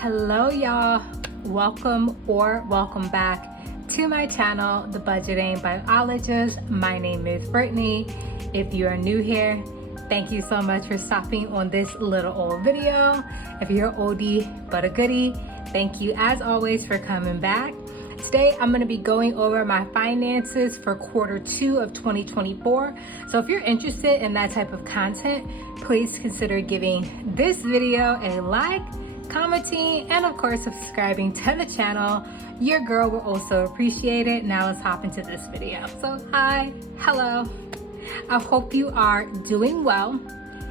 Hello y'all, welcome back to my channel, The Budgeting Biologist. My name is Brittany. If you are new here, thank you so much for stopping on this little old video. If you're oldie but a goodie, thank you as always for coming back. Today, I'm going to be going over my finances for Q2 of 2024. So if you're interested in that type of content, please consider giving this video a like, commenting, and of course subscribing to the channel. Your girl will also appreciate it. Now let's hop into this video. So hi, hello. I hope you are doing well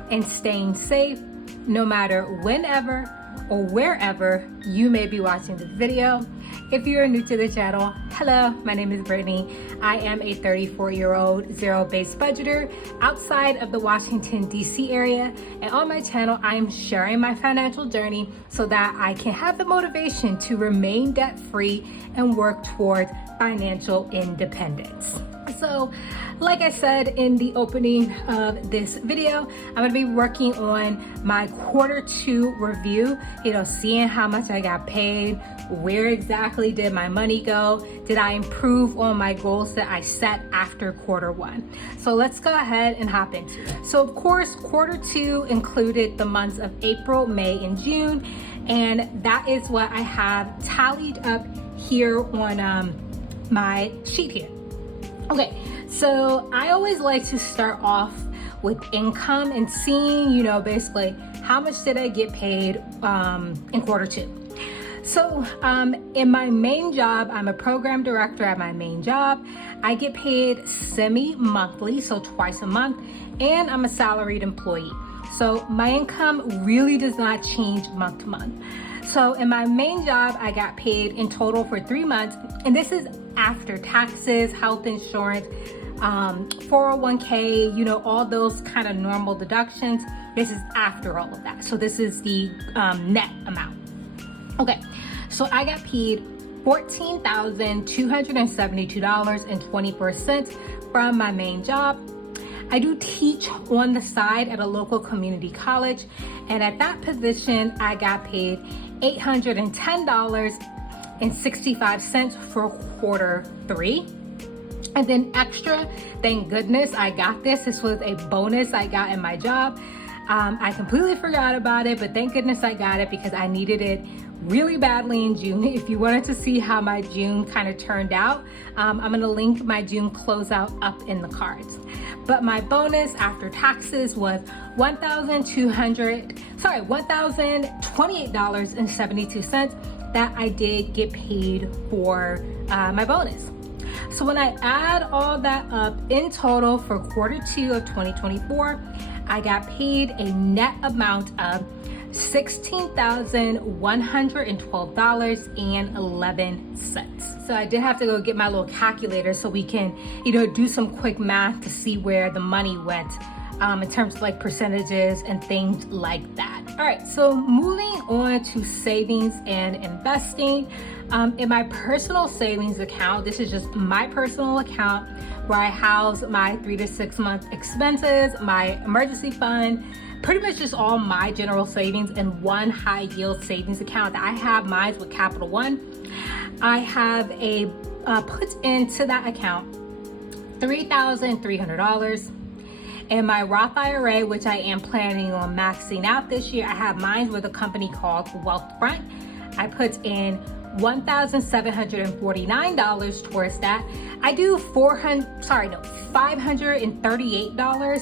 and staying safe no matter whenever or wherever you may be watching this video. If you are new to the channel, hello, my name is Brittany. I am a 34-year-old zero-based budgeter outside of the Washington, D.C. area. And on my channel, I'm sharing my financial journey so that I can have the motivation to remain debt-free and work toward financial independence. So, like I said in the opening of this video, I'm going to be working on my Q2 review, seeing how much I got paid, where exactly did my money go, did I improve on my goals that I set after Q1. So let's go ahead and hop into it. So of course, Q2 included the months of April, May, and June, and that is what I have tallied up here on my sheet here. Okay, so I always like to start off with income and seeing, basically how much did I get paid in Q2. So in my main job, I'm a program director at my main job. I get paid semi-monthly, so twice a month, and I'm a salaried employee. So my income really does not change month to month. So in my main job, I got paid in total for 3 months, and this is after taxes, health insurance, 401k, all those kind of normal deductions. This is after all of that. So this is the net amount. Okay, so I got paid $14,272.24 from my main job. I do teach on the side at a local community college, and at that position, I got paid $810.65 for Q3. And then extra, thank goodness I got this. This was a bonus I got in my job. I completely forgot about it, but thank goodness I got it because I needed it really badly in June. If you wanted to see how my June kind of turned out, I'm going to link my June closeout up in the cards. But my bonus after taxes was $1,028.72 that I did get paid for my bonus. So when I add all that up in total for Q2 of 2024, I got paid a net amount of $16,112.11. So I did have to go get my little calculator so we can, do some quick math to see where the money went in terms of like percentages and things like that. All right, so moving on to savings and investing. In my personal savings account, this is just my personal account where I house my 3 to 6 month expenses, my emergency fund, pretty much just all my general savings in one high yield savings account that I have. Mine with Capital One. I have put into that account $3,300. In my Roth IRA, which I am planning on maxing out this year, I have mine with a company called Wealthfront. I put in $1,749 towards that. I do $538. I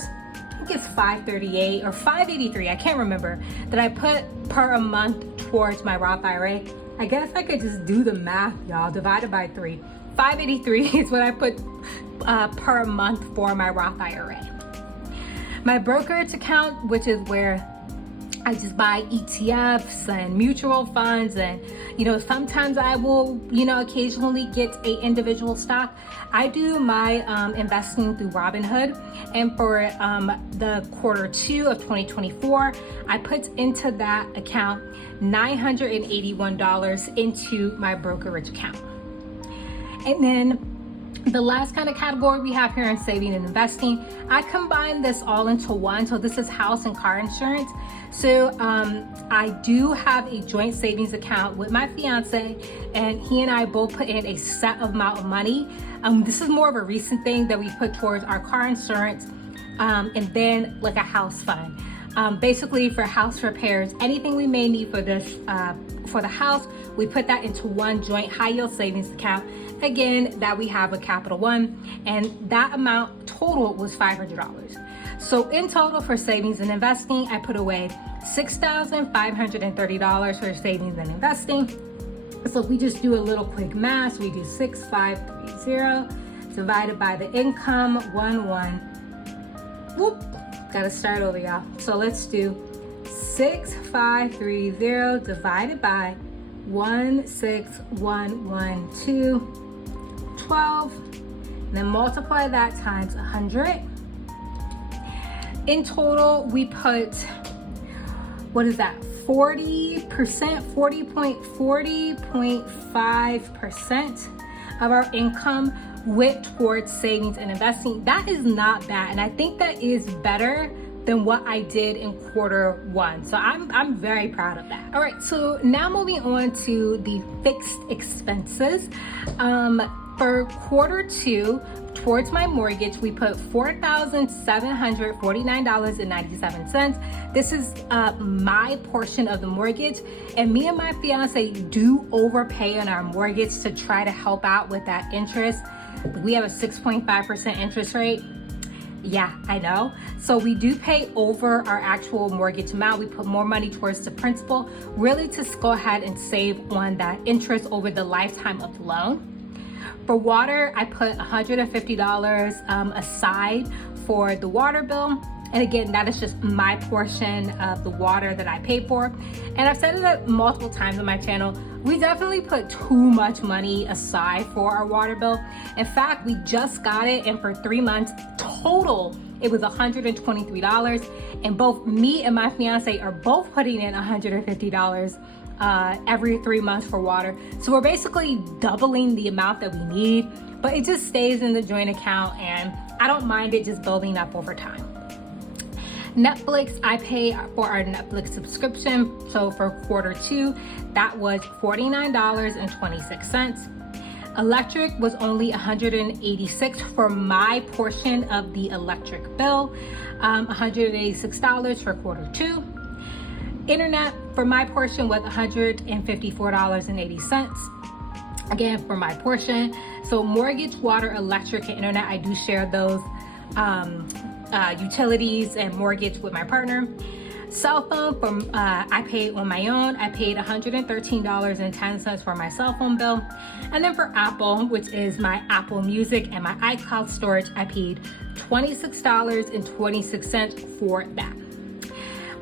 think it's $538 or $583. I can't remember that I put per month towards my Roth IRA. I guess I could just do the math, y'all. Divided by 3. $583 is what I put per month for my Roth IRA. My brokerage account, which is where I just buy ETFs and mutual funds, and sometimes I will occasionally get a individual stock. I do my investing through Robinhood, and for the Q2 of 2024, I put into that account $981 into my brokerage account. And then The last kind of category we have here in saving and investing, I combine this all into one. So this is house and car insurance. So I do have a joint savings account with my fiance, and he and I both put in a set amount of money. This is more of a recent thing that we put towards our car insurance, and then like a house fund. Basically for house repairs, anything we may need for this, for the house, we put that into one joint high yield savings account. Again, that we have a Capital One, and that amount total was $500. So in total for savings and investing, I put away $6,530 for savings and investing. So if we just do a little quick math, we do 6,530 divided by the income, gotta start over, y'all. So let's do 6,530 divided by 16112, 12, and then multiply that times 100. In total, we put, what is that, 40%, 40.5% of our income went towards savings and investing. That is not bad, and I think that is better than what I did in Q1. So I'm very proud of that. All right, so now moving on to the fixed expenses. For Q2, towards my mortgage, we put $4,749.97. This is my portion of the mortgage, and me and my fiance do overpay on our mortgage to try to help out with that interest. We have a 6.5% interest rate. Yeah, I know. So we do pay over our actual mortgage amount. We put more money towards the principal, really to go ahead and save on that interest over the lifetime of the loan. For water, I put $150 aside for the water bill. And again, that is just my portion of the water that I pay for. And I've said it multiple times on my channel, we definitely put too much money aside for our water bill. In fact, we just got it, and for 3 months total, it was $123. And both me and my fiance are both putting in $150 every 3 months for water. So we're basically doubling the amount that we need, but it just stays in the joint account, and I don't mind it just building up over time. Netflix, I pay for our Netflix subscription. So for Q2, that was $49.26. Electric was only $186 for my portion of the electric bill, $186 for Q2. Internet for my portion was $154.80. Again, for my portion. So mortgage, water, electric, and internet, I do share those utilities and mortgage with my partner. Cell phone, I paid on my own. I paid $113.10 for my cell phone bill. And then for Apple, which is my Apple Music and my iCloud storage, I paid $26.26 for that.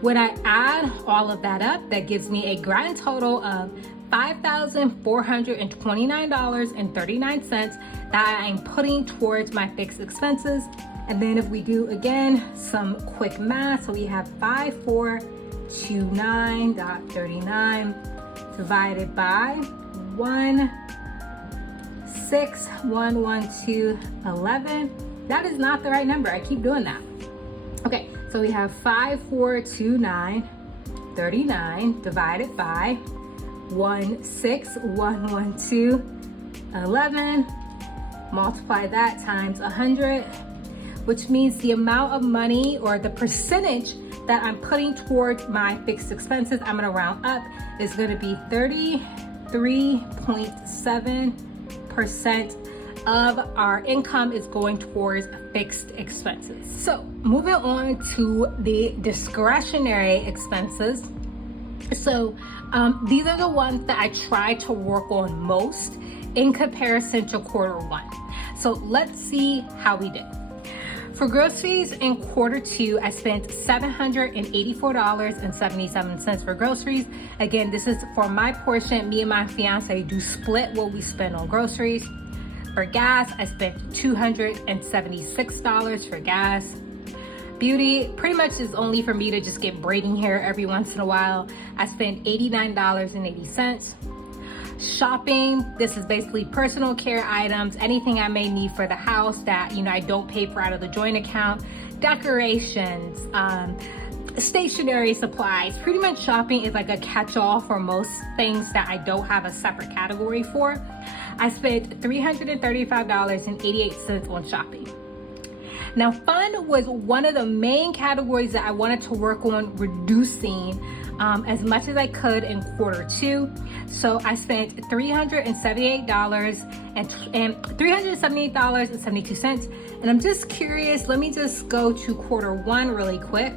When I add all of that up, that gives me a grand total of $5,429.39 that I'm putting towards my fixed expenses. And then if we do, again, some quick math, so we have 5,429.39 divided by 1611211. That is not the right number. I keep doing that. Okay, so we have 5,429.39 divided by 1611211. Multiply that times 100. Which means the amount of money, or the percentage that I'm putting towards my fixed expenses, I'm gonna round up, is gonna be 33.7% of our income is going towards fixed expenses. So moving on to the discretionary expenses. So these are the ones that I try to work on most in comparison to Q1. So let's see how we did. For groceries in Q2, I spent $784.77 for groceries. Again, this is for my portion. Me and my fiance do split what we spend on groceries. For gas, I spent $276 for gas. Beauty pretty much is only for me to just get braiding hair every once in a while. I spent $89.80. shopping. This is basically personal care items, anything I may need for the house that, I don't pay for out of the joint account, decorations, stationery supplies. Pretty much shopping is like a catch-all for most things that I don't have a separate category for. I spent $335.88 on shopping. Now, fun was one of the main categories that I wanted to work on reducing as much as I could in Q2. So I spent $378.72. And I'm just curious, let me just go to Q1 really quick.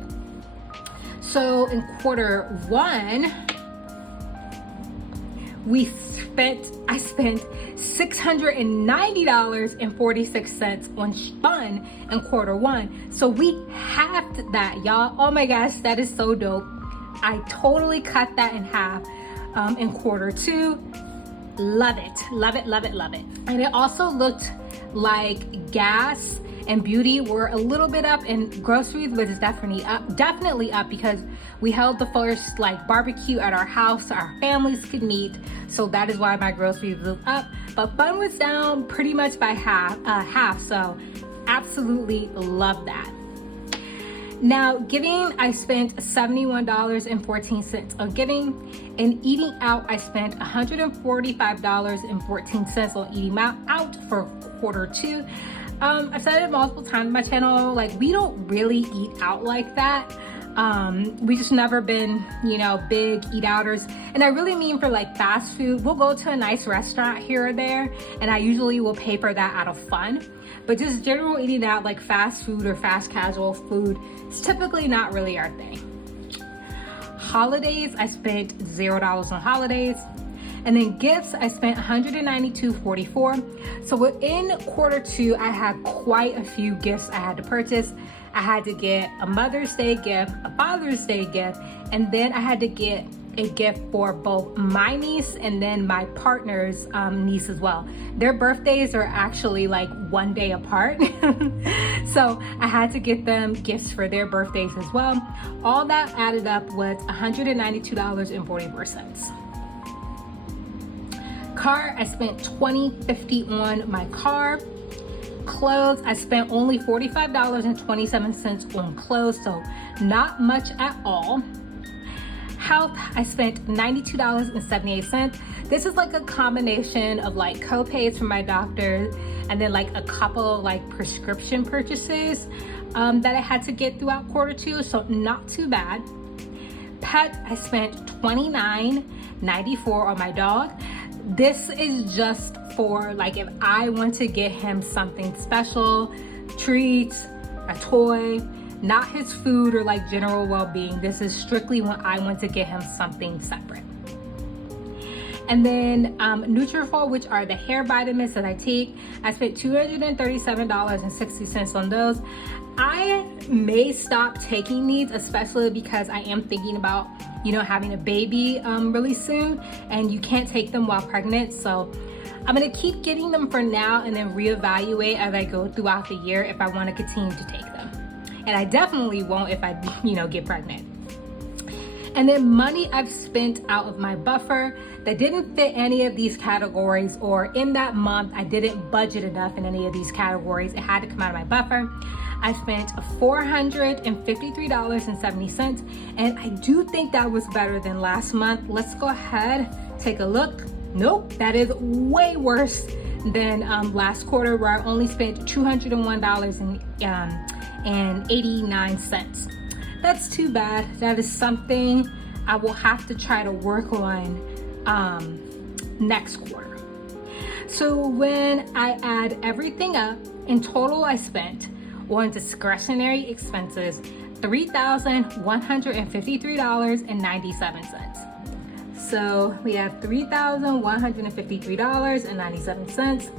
So in Q1, I spent $690.46 on fun in Q1. So we halved that, y'all. Oh my gosh, that is so dope. I totally cut that in half in Q2. Love it, love it, love it, love it. And it also looked like gas and beauty were a little bit up, and groceries was definitely up because we held the first barbecue at our house so our families could meet. So that is why my groceries was up. But fun was down pretty much by half. So absolutely love that. Now, giving, I spent $71.14 on giving, and eating out, I spent $145.14 on eating out for Q2. I've said it multiple times on my channel, we don't really eat out like that. We just never been, big eat outers. And I really mean for fast food. We'll go to a nice restaurant here or there, and I usually will pay for that out of fun. But just general eating out fast food or fast casual food is typically not really our thing. Holidays, I spent $0 on holidays. And then gifts, I spent $192.44. So within Q2, I had quite a few gifts I had to purchase. I had to get a Mother's Day gift, a Father's Day gift, and then I had to get a gift for both my niece and then my partner's niece as well. Their birthdays are actually 1 day apart. So I had to get them gifts for their birthdays as well. All that added up was $192.44. Car, I spent $20.50 on my car. Clothes, I spent only $45.27 on clothes, so not much at all. Health, I spent $92.78. This is a combination of co-pays from my doctor and then a couple prescription purchases that I had to get throughout Q2, so not too bad. Pet, I spent $29.94 on my dog. This is just for if I want to get him something special, treats, a toy, not his food or general well-being. This is strictly when I want to get him something separate. And then Nutrafol, which are the hair vitamins that I take, I spent $237.60 on those. I may stop taking these, especially because I am thinking about having a baby really soon, and you can't take them while pregnant. So I'm gonna keep getting them for now and then reevaluate as I go throughout the year if I want to continue to take them. And I definitely won't if I get pregnant. And then money I've spent out of my buffer that didn't fit any of these categories, or in that month I didn't budget enough in any of these categories. It had to come out of my buffer. I spent $453.70, and I do think that was better than last month. Let's go ahead, take a look. Nope, that is way worse than last quarter, where I only spent $201.89. That's too bad. That is something I will have to try to work on next quarter. So when I add everything up, in total I spent on discretionary expenses $3,153.97. So we have $3,153.97.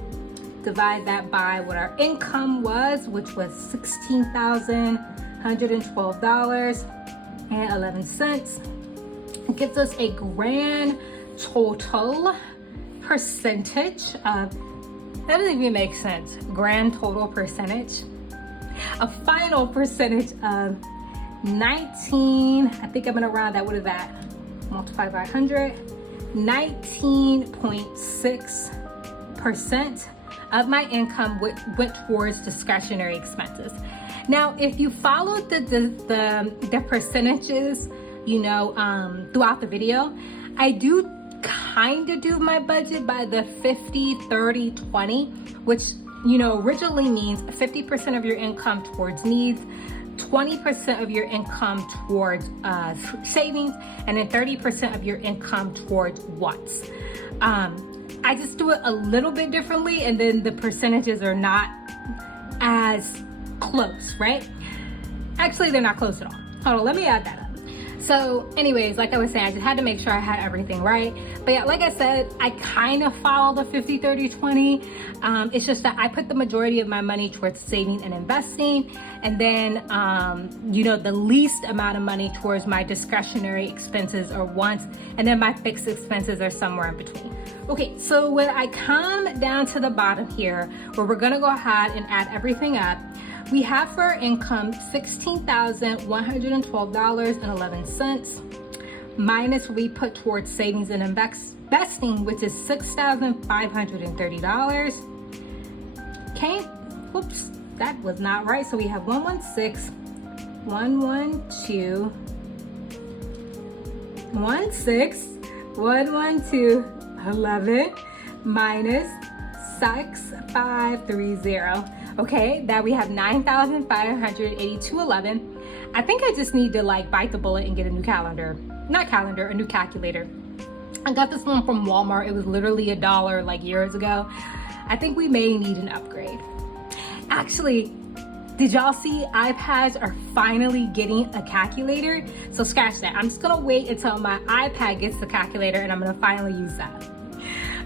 Divide that by what our income was, which was $16,112.11. It gives us a grand total percentage of, that doesn't even make sense, grand total percentage, a final percentage of 19, I think I'm gonna round that, what is that? Multiply by 100, 19.6% of my income went towards discretionary expenses. Now, if you followed the percentages, throughout the video, I do kind of do my budget by the 50, 30, 20, which, originally means 50% of your income towards needs, 20% of your income towards savings, and then 30% of your income towards wants. I just do it a little bit differently, and then the percentages are not as close, right? Actually, they're not close at all. Hold on, let me add that up. So anyways, like I was saying, I just had to make sure I had everything right. But yeah, like I said, I kind of follow the 50, 30, 20. It's just that I put the majority of my money towards saving and investing. And then, the least amount of money towards my discretionary expenses or wants. And then my fixed expenses are somewhere in between. Okay, so when I come down to the bottom here, where we're gonna go ahead and add everything up, we have for our income $16,112.11 minus we put towards savings and investing, which is $6,530. Okay, whoops, that was not right. So we have 116, 112, 11 minus 6530. Okay, that we have $9,582.11. I think I just need to bite the bullet and get a new a new calculator. I got this one from Walmart. It was literally $1 years ago. I think we may need an upgrade. Actually, did y'all see iPads are finally getting a calculator? So scratch that. I'm just gonna wait until my iPad gets the calculator and I'm gonna finally use that.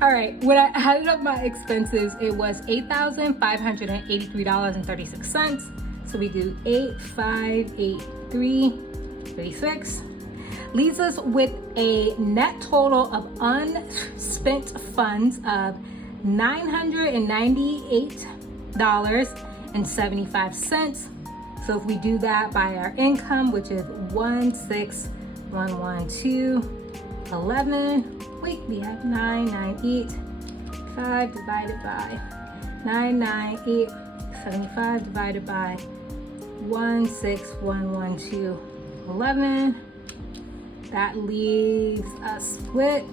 All right, when I added up my expenses, it was $8,583.36. So we do 8,583.36. Leaves us with a net total of unspent funds of $998.75. So if we do that by our income, which is 16,112.11, we have 998.5 divided by 998.75 divided by 16,112.11. That leaves us with,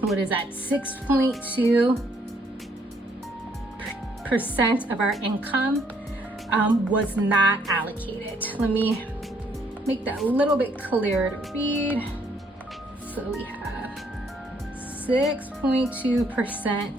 what is that, 6.2% of our income was not allocated. Let me make that a little bit clearer to read. So we have 6.2%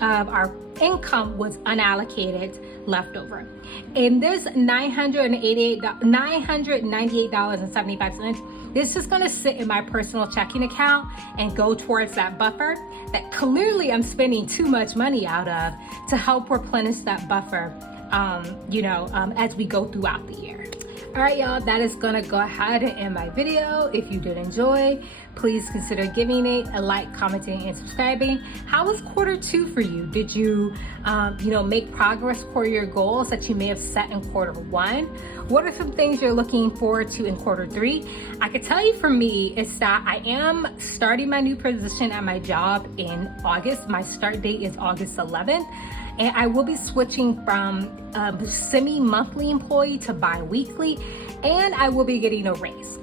of our income was unallocated left over. And this $998.75, this is gonna sit in my personal checking account and go towards that buffer that clearly I'm spending too much money out of to help replenish that buffer, as we go throughout the year. All right, y'all, that is gonna go ahead and end my video. If you did enjoy, please consider giving it a like, commenting, and subscribing. How was Q2 for you? Did you, make progress for your goals that you may have set in Q1? What are some things you're looking forward to in Q3? I can tell you for me, it's that I am starting my new position at my job in August. My start date is August 11th. And I will be switching from semi-monthly employee to bi-weekly, and I will be getting a raise.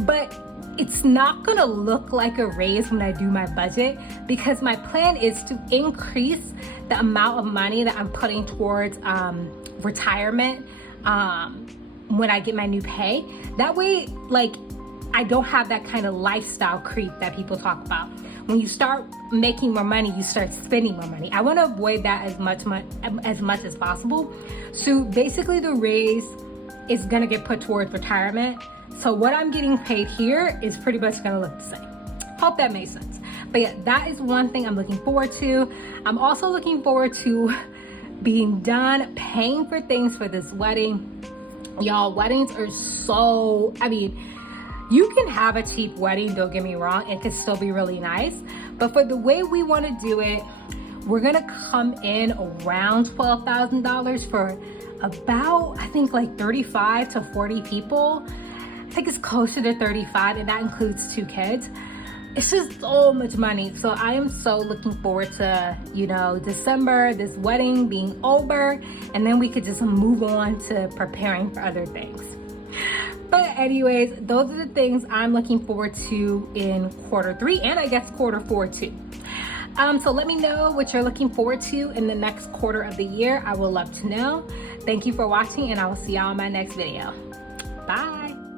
But it's not gonna look like a raise when I do my budget, because my plan is to increase the amount of money that I'm putting towards retirement when I get my new pay. That way, I don't have that kind of lifestyle creep that people talk about. When you start making more money, you start spending more money. I want to avoid that as much as possible. So basically the raise is going to get put towards retirement. So what I'm getting paid here is pretty much going to look the same. Hope that makes sense. But yeah, that is one thing I'm looking forward to. I'm also looking forward to being done paying for things for this wedding. Y'all, weddings are so, you can have a cheap wedding, don't get me wrong, it could still be really nice. But for the way we want to do it, we're gonna come in around $12,000 for about, I think 35 to 40 people. I think it's closer to 35, and that includes 2 kids. It's just so much money. So I am so looking forward to, December, this wedding being over, and then we could just move on to preparing for other things. But anyways, those are the things I'm looking forward to in quarter 3, and I guess quarter 4 too. So let me know what you're looking forward to in the next quarter of the year. I would love to know. Thank you for watching, and I will see y'all in my next video. Bye.